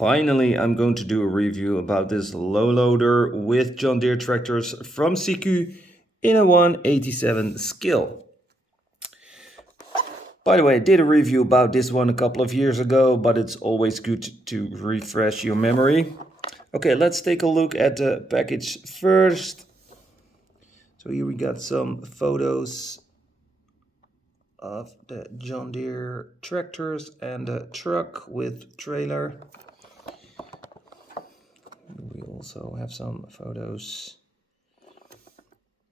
Finally, I'm going to do a review about this low loader with John Deere tractors from Siku in a 187 scale. By the way, I did a review about this one a couple of years ago, but it's always good to refresh your memory. Okay, let's take a look at the package first. So here we got some photos of the John Deere tractors and a truck with trailer. We also have some photos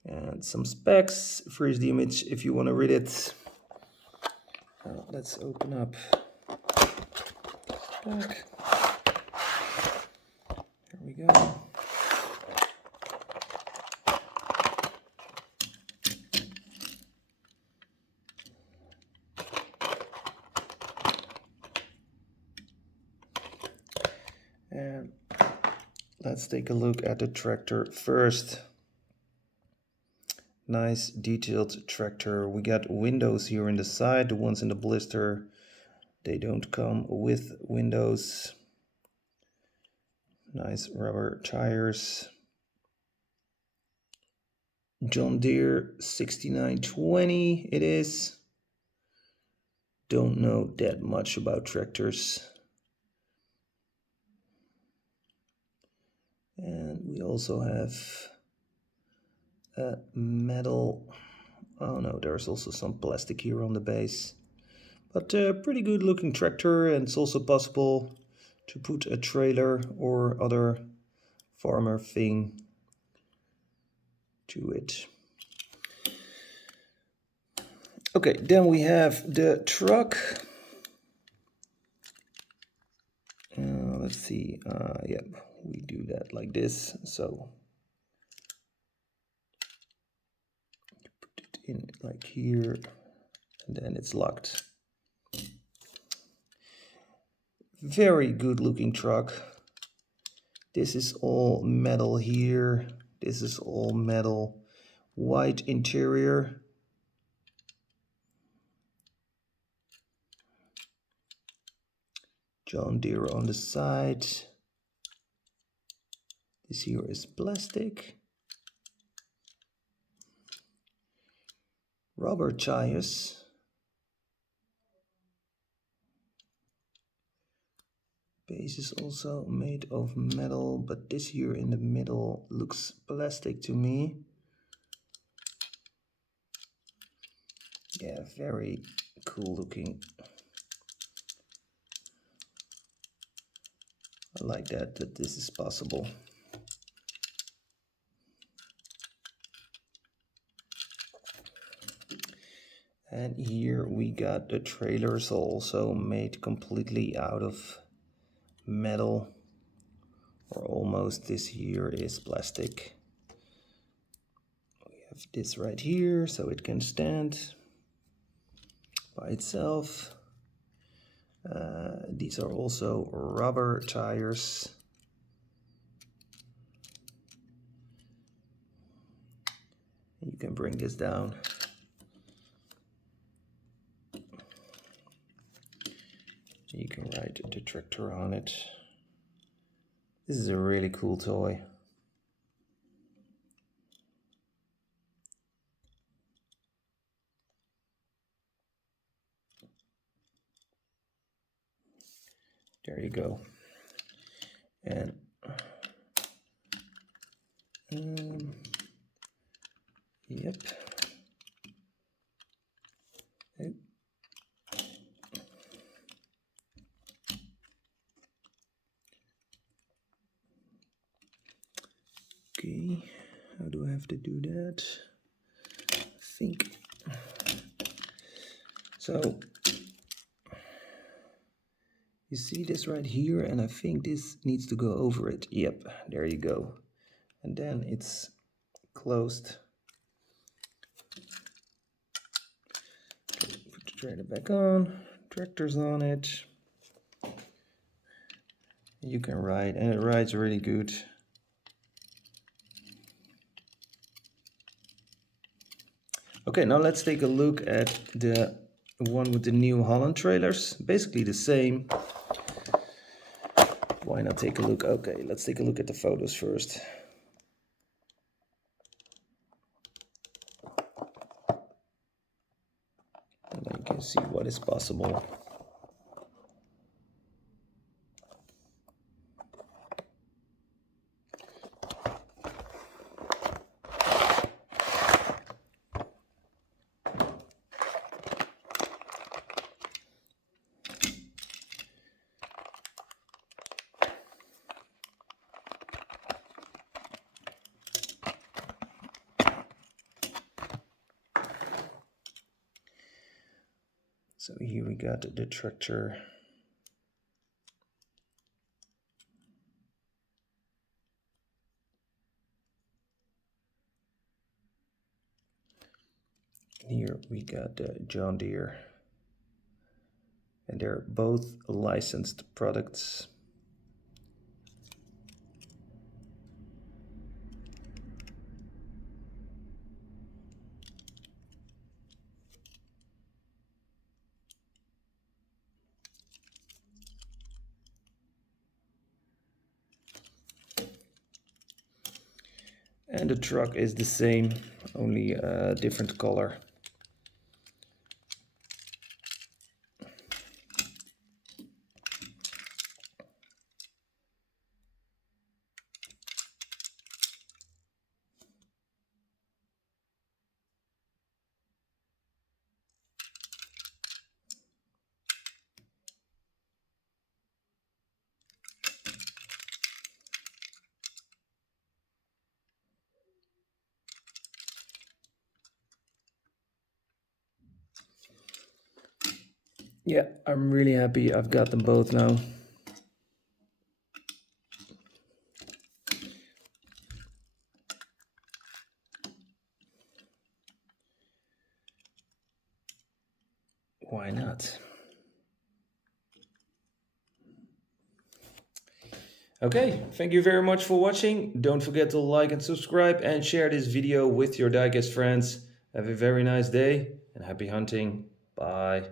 and some specs. Freeze the image if you want to read it. Let's open up back. Here we go. And let's take a look at the tractor first. Nice detailed tractor. We got windows here in the side, the ones in the blister, they don't come with windows. Nice rubber tires. John Deere 6920 it is. Don't know that much about tractors. And we also have a metal, oh no, there's also some plastic here on the base. But a pretty good looking tractor, and it's also possible to put a trailer or other farmer thing to it. Okay, then we have the truck. Let's see, yep, we do that like this. So you put it in like here, and then it's locked. Very good looking truck. This is all metal here. This is all metal. White interior. John Deere on the side. This here is plastic. Rubber tires. Base is also made of metal, but this here in the middle looks plastic to me. Yeah, very cool looking. I like that this is possible. And here we got the trailers also made completely out of metal, or almost. This here is plastic. We have this right here so it can stand by itself. These are also rubber tires. You can bring this down. You can ride the tractor on it. This is a really cool toy. There you go. And yep. Okay, how do I have to do that? I think so. You see this right here, and I think this needs to go over it. Yep, there you go. And then it's closed. Okay, put the trailer back on, tractor's on it. You can ride, and it rides really good. Okay, now let's take a look at the one with the new Holland trailers. Basically the same. why not take a look? Okay, let's take a look at the photos first. And then you can see what is possible. So here we got the tractor. Here we got the John Deere. And they're both licensed products. And the truck is the same, only a different color. Yeah, I'm really happy I've got them both now. Why not? Okay, thank you very much for watching. Don't forget to like and subscribe and share this video with your Diecast friends. Have a very nice day and happy hunting. Bye.